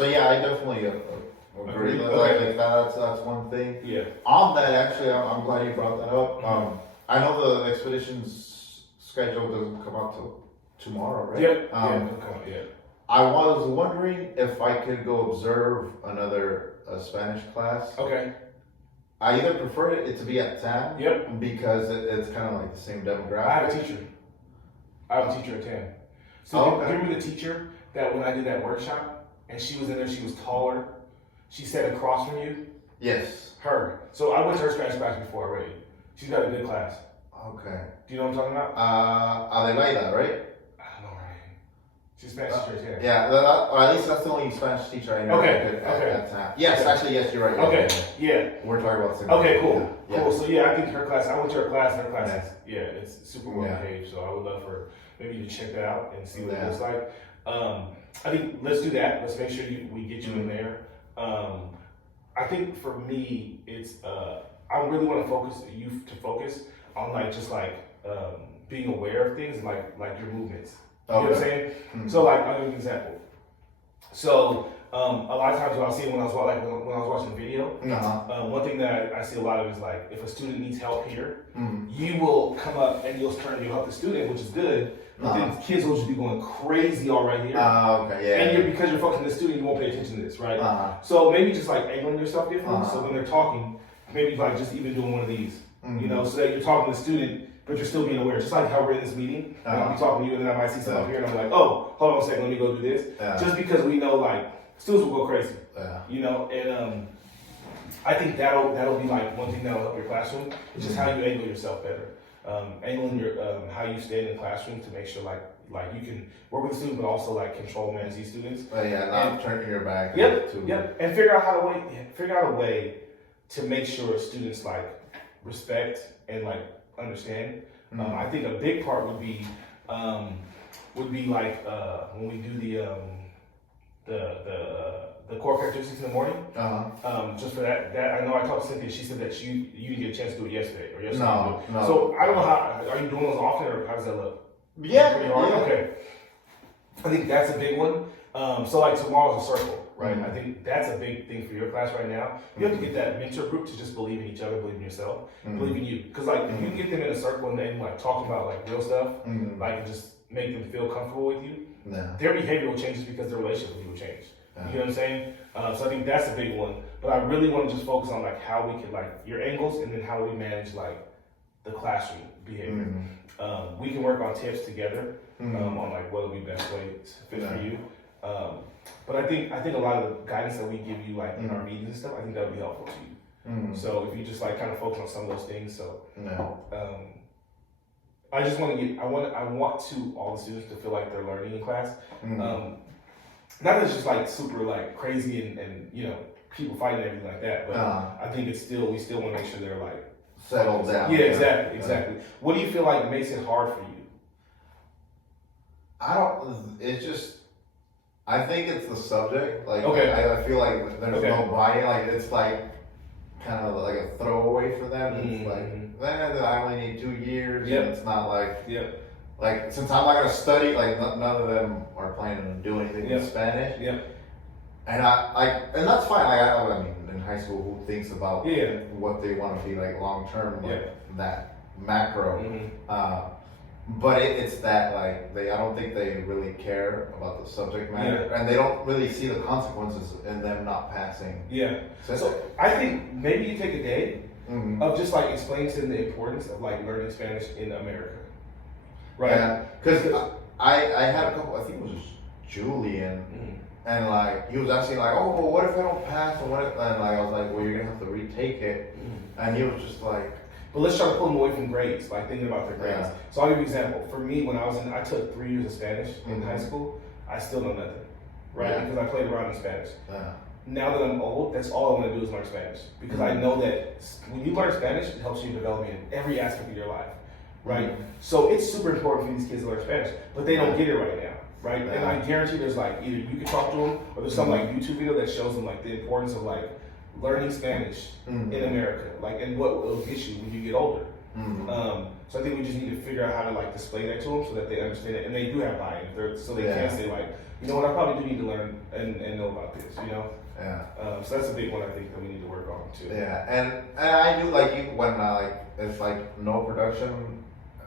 So yeah, I definitely agree. Like that's one thing. Yeah. On that, actually, I'm glad you brought that up. I know the expedition's schedule doesn't come out till tomorrow, right? Yep. Yeah. I was wondering if I could go observe another Spanish class. Okay. I either prefer it to be at 10. Yep. Because it's kind of like the same demographic. I have a teacher. At 10. So do you remember the teacher that when I did that workshop and she was in there, she was taller, she sat across from you? Yes. Her. So I went to her Spanish class before already. She's got a good class. Okay. Do you know what I'm talking about? Adelaida, right? I don't know her name. She's Spanish teacher. Yeah, or at least that's the only Spanish teacher I know. Okay. At that time. Yes, actually, yes, you're right. Okay. Yeah. We're talking about the same. Okay, cool. Yeah. Cool. So yeah, I think her class, I went to her class, it's super well behaved. So I would love for maybe you to check that out and see what it looks like. I think let's do that. Let's make sure we get you in there. I think for me, it's I really want to focus on being aware of things and like your movements. You know what I'm saying? So I'll give you an example. So a lot of times what I'll see when I was watching a video, one thing that I see a lot of is like if a student needs help here, you will come up and you'll help the student, which is good. But then kids will just be going crazy all right here. And because you're focusing on the student, you won't pay attention to this, right? So maybe just like angling yourself differently. So when they're talking, maybe like just even doing one of these, you know, so that you're talking to the student, but you're still being aware. Just like how we're in this meeting, I'll be talking to you, and then I might see something up here, and I'm like, oh, hold on a second, let me go do this. Just because we know like students will go crazy, you know, and I think that'll be like one thing that'll help your classroom, which is how you angle yourself better. Angling your how you stand in the classroom to make sure like you can work with the student, but also like control manage these students. Not turning your back. Yep. And figure out a way to make sure students like respect and like understand. I think a big part would be like when we do the core characteristics in the morning. Just for that I know I talked to Cynthia. She said that you didn't get a chance to do it yesterday or yesterday. No. So I don't know how are you doing those often or how does that look? Yeah. Okay. I think that's a big one. So like tomorrow's a circle, right? I think that's a big thing for your class right now. You have to get that mentor group to just believe in each other, believe in yourself, believe in you. Because like if you get them in a circle and then like talking about like real stuff, like just make them feel comfortable with you, their behavioral changes because their relationship with you will change. You know what I'm saying? So I think that's a big one. But I really want to just focus on like how we can like your angles and then how we manage like the classroom behavior. We can work on tips together on like what would be best way to fit for you. But I think a lot of the guidance that we give you like in our meetings and stuff, I think that would be helpful to you. So if you just like kind of focus on some of those things. So I just want to I want to all the students to feel like they're learning in class. Not that it's just like super like crazy and you know people fighting and everything like that, but I think we still want to make sure they're like settled down. Yeah, exactly. What do you feel like makes it hard for you? I think it's the subject. Like I feel like there's no buy-in. Like it's like kind of like a throwaway for them. It's like I only need 2 years. And it's not like like since I'm not gonna study, like none of them are planning on doing anything in Spanish. And and that's fine. Like I mean, in high school, who thinks about what they want to be like long term, like that macro. But it's that like I don't think they really care about the subject matter, and they don't really see the consequences in them not passing. So I think maybe you take a day of just like explaining to them the importance of like learning Spanish in America. Right. Yeah, because I had a couple. I think it was Julian, and like he was asking like, "Oh, well, what if I don't pass?" And like I was like, "Well, you're gonna have to retake it," and he was just like. But let's try to pull them away from grades, like thinking about their grades. So I'll give you an example. For me, when I took 3 years of Spanish in high school, I still know nothing, right? Because I played around in Spanish. Now that I'm old, that's all I want to do is learn Spanish. Because I know that when you learn Spanish, it helps you develop in every aspect of your life, right? So it's super important for these kids to learn Spanish, but they don't get it right now, right? And I guarantee there's like, either you can talk to them, or there's some like YouTube video that shows them like the importance of like learning Spanish in America, like, and what will get you when you get older. So I think we just need to figure out how to like display that to them so that they understand it and they do have buy-in. So they can say like, you know what, I probably do need to learn and know about this, you know? Yeah. So that's a big one I think that we need to work on too. Yeah, and I do like you when like it's like no production.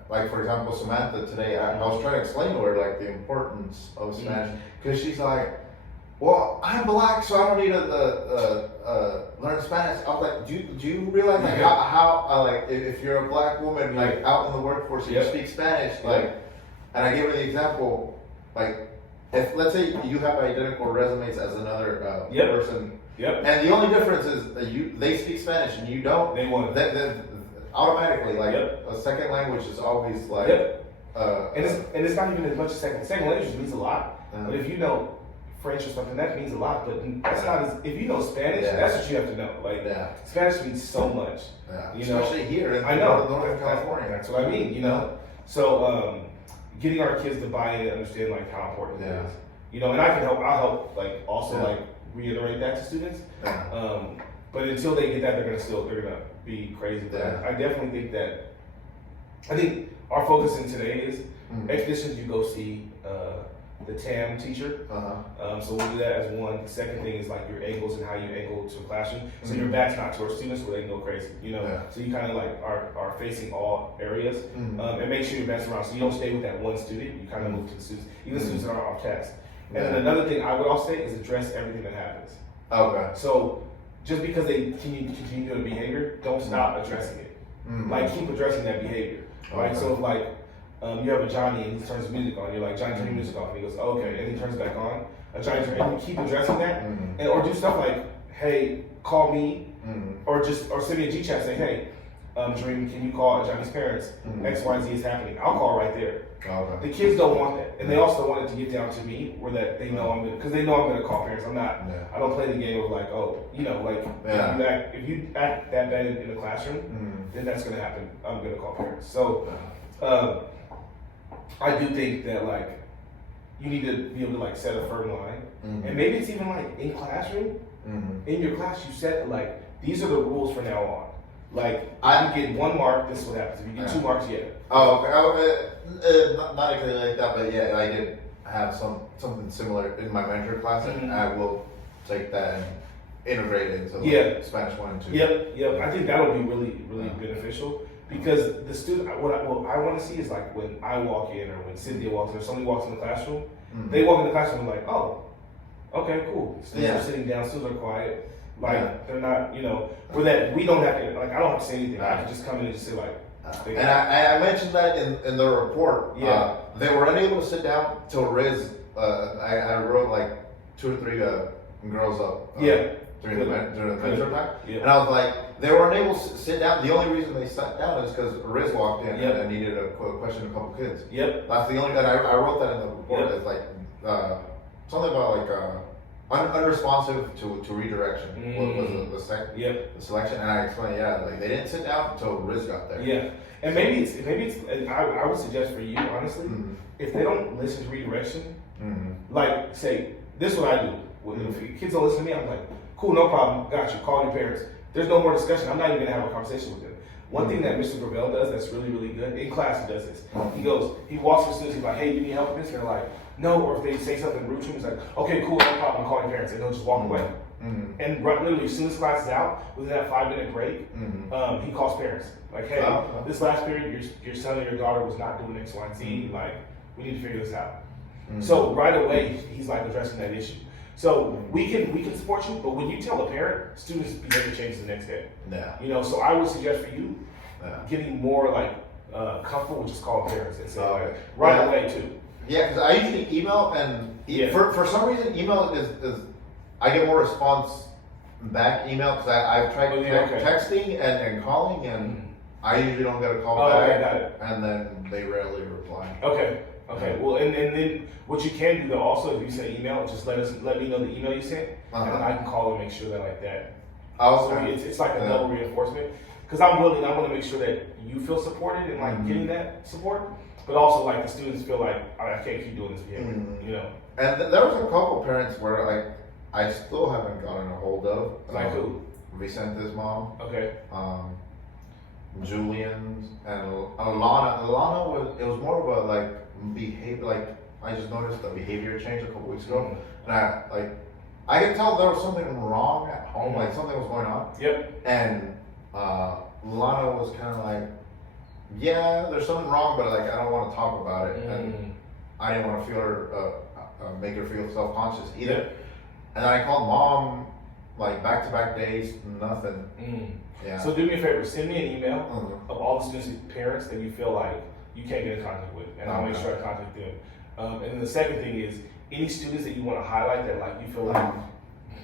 Like for example, Samantha today, I was trying to explain to her like the importance of Spanish because she's like, well, I'm black, so I don't need to learn Spanish. I was like, do you realize like how like if you're a black woman like out in the workforce and you speak Spanish, like, and I gave her the example, like if let's say you have identical resumes as another person, and the only difference is that they speak Spanish and you don't, they want that automatically like a second language is always like, and it's not even as much as second language means a lot, but if you know French or something, that means a lot, but that's not as, if you know Spanish, that's what you have to know. Like, Spanish means so much. You know? Especially here in Northern California. That's what I mean, you know? So, getting our kids to buy in and understand, like, how important it is. You know, and I'll help, like, also, like, reiterate that to students. But until they get that, they're gonna be crazy. But I definitely think our focus in today is expeditions you go see, the TAM teacher. So we'll do that as one. The second thing is like your angles and how you angle to a classroom. So your back's not towards students where they can go crazy, you know? So you kind of like are facing all areas. And make sure your back's around so you don't stay with that one student. You kind of move to the students, even the students that are off task. And then another thing I would also say is address everything that happens. Okay. So just because they continue doing behavior, don't stop addressing it. Like keep addressing that behavior. Right? So if like, you have a Johnny and he turns the music on. You're like, Johnny, turn your music off. And he goes, oh, okay. And he turns it back on. And you keep addressing that. And or do stuff like, hey, call me. Or send me a G chat saying, hey, Dream, can you call Johnny's parents? X, Y, Z is happening. I'll call right there. The kids don't want that. And they also want it to get down to me where that they know because they know I'm going to call parents. I don't play the game of like, oh, you know, like if you act that bad in the classroom, then that's going to happen. I'm going to call parents. So, I do think that like you need to be able to like set a firm line, and maybe it's even like in classroom, in your class you set like these are the rules from now on. Like you get 1 mark, this is what happens. If you get 2 marks, Oh, okay. Not exactly like that, but yeah, I did have something similar in my mentor class, and I will take that and integrate it into like, Spanish 1 and 2. Yep. I think that'll be really beneficial. Because the student, what I want to see is like when I walk in or when Cynthia walks in or somebody walks in the classroom, they walk in the classroom and like, oh, okay, cool. Students are sitting down, students are quiet. Like they're not, you know, where that we don't have to, like I don't have to say anything. I can just come in and just say like. And I mentioned that in the report. They were unable to sit down till Riz. I wrote like 2 or 3 girls up. During the mentor time. And I was like, they were unable to sit down. The only reason they sat down is because Riz walked in and needed a question a couple kids. That's the only. And I wrote that in the report. It's like something about like unresponsive to redirection was the selection. And I explained, like they didn't sit down until Riz got there. And maybe it's. I would suggest for you honestly, if they don't listen to redirection, like say this is what I do. If kids don't listen to me, I'm like, cool, no problem, got you. Call your parents. There's no more discussion. I'm not even gonna have a conversation with them. One thing that Mr. Gravel does that's really, really good, in class he does this. He walks with students, he's like, hey, you need help with this? And they're like, no, or if they say something rude to him, he's like, okay, cool, no problem, call your parents, and they'll just walk away. And literally, as soon as class is out, within that 5-minute break, he calls parents. Like, hey, this last period, your son or your daughter was not doing X, Y, and Z, like, we need to figure this out. So right away, he's like addressing that issue. So we can support you, but when you tell a parent, students' behavior changes the next day. You know, so I would suggest for you getting more like comfortable with just calling parents and say like, right away too. Yeah, because I usually email and for some reason email is I get more response back email because I've tried texting and calling and I usually don't get a call back. Okay, got it. And then they rarely reply. Okay. Well, and then what you can do though also, if you send email, just let me know the email you sent, and then I can call and make sure that like that. So it's like a double reinforcement because I want to make sure that you feel supported and like getting that support, but also like the students feel like I can't keep doing this behavior, you know. And there was a couple parents where like I still haven't gotten a hold of. Like who? Vicenta's mom. Okay. Julian and Alana. Alana it was more of a like behavior, like I just noticed a behavior change a couple weeks ago, and I could tell there was something wrong at home, like something was going on. Yep. And Lana was kind of like, yeah, there's something wrong, but like I don't want to talk about it, and I didn't want to feel her, make her feel self-conscious either. Yep. And then I called mom, like back-to-back days, nothing. Yeah. So do me a favor, send me an email of all the students' parents that you feel like you can't get in contact with, and I'll make sure I contact them. And then the second thing is, any students that you want to highlight that like you feel like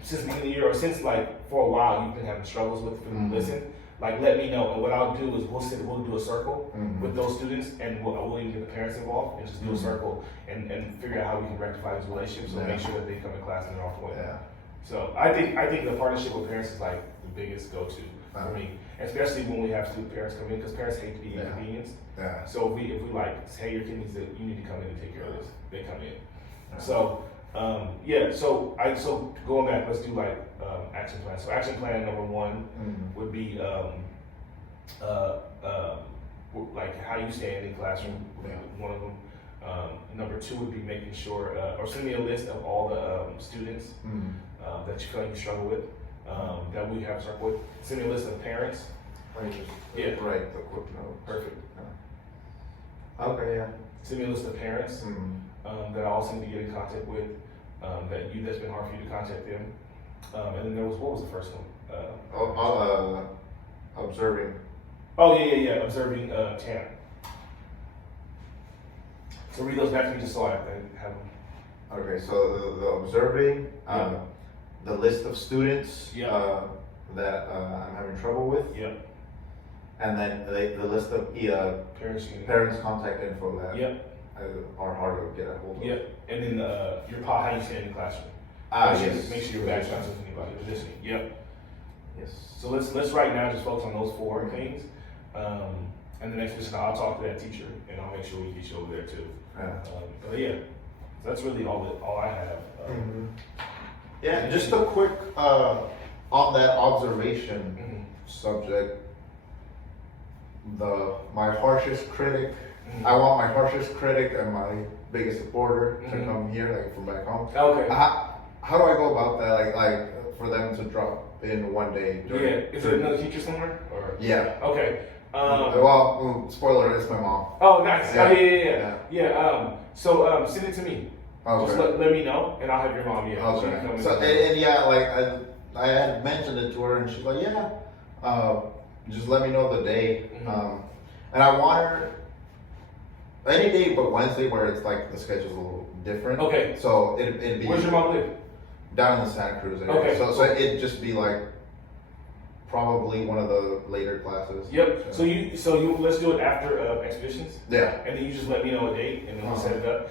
since the beginning of the year or since like for a while you've been having struggles with for them to listen, like let me know. And what I'll do is we'll do a circle with those students, and we'll even get the parents involved and just do a circle and figure out how we can rectify these relationships and make sure that they come to class and they're off the way. Yeah. So I think the partnership with parents is like the biggest go-to for me, especially when we have student parents come in, because parents hate to be inconvenienced. Yeah. So if we like say, hey, your kid needs to, you need to come in and take care of this, they come in. So so going back, let's do like action plan. So action plan number one would be like how you stand in classroom, one of them. Number two would be making sure, or send me a list of all the students that you feel like you struggle with, that we have struggled with. Send me a list of parents. Right, the quick note. Perfect. Okay, yeah. Send me a list of parents that I also need to get in contact with, that's been hard for you to contact them. And then what was the first one? Observing. Oh, yeah, observing Tam. So read those back to me just so I can have them. Okay, so the observing, the list of students that I'm having trouble with. Yep. And then the list of parents contact info that are hard to get a hold of. Yep. And then your how you stand in the classroom. Make sure your back's not with anybody listening. Yep. Yes. So let's right now just focus on those four things. And the next position, I'll talk to that teacher and I'll make sure we get you over there too. But yeah, that's really all I have. Yeah, just a quick on that observation subject. My harshest critic. I want my harshest critic and my biggest supporter to come here, like from back home. Okay. How do I go about that? Like for them to drop in one day. Is there another teacher somewhere? Or okay. Well, spoiler, it's my mom. Oh, nice. Yeah. So send it to me. Okay. Just let me know, and I'll have your mom. Yeah. Okay. So and I had mentioned it to her, and she's like, just let me know the day. And I want her any day but Wednesday, where it's like the schedule's a little different. Okay. So it'd be. Where's your mom live? Down in the Santa Cruz area. Okay. So it'd just be like probably one of the later classes. Yep. So you let's do it after expeditions. Yeah. And then you just let me know a date, and then we'll set it up.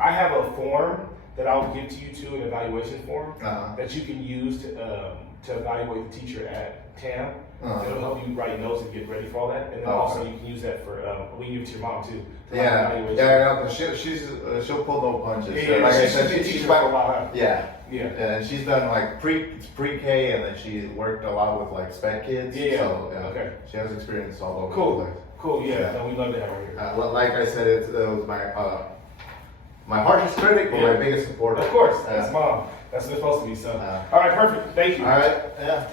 I have a form that I'll give to you too, an evaluation form that you can use to evaluate the teacher at TAM. It'll help you write notes and get ready for all that, and then also you can use that for we can give it to your mom too. She'll pull no punches. Like I said, she's back a lot. And she's done like pre-K, and then she worked a lot with like sped kids. So she has experience all over the place. Cool. Yeah. No, we'd love to have her here. Like I said, it was my harshest critic, but my biggest supporter. Of course, that's mom. That's what it's supposed to be. So, all right, perfect. Thank you. All right. Yeah.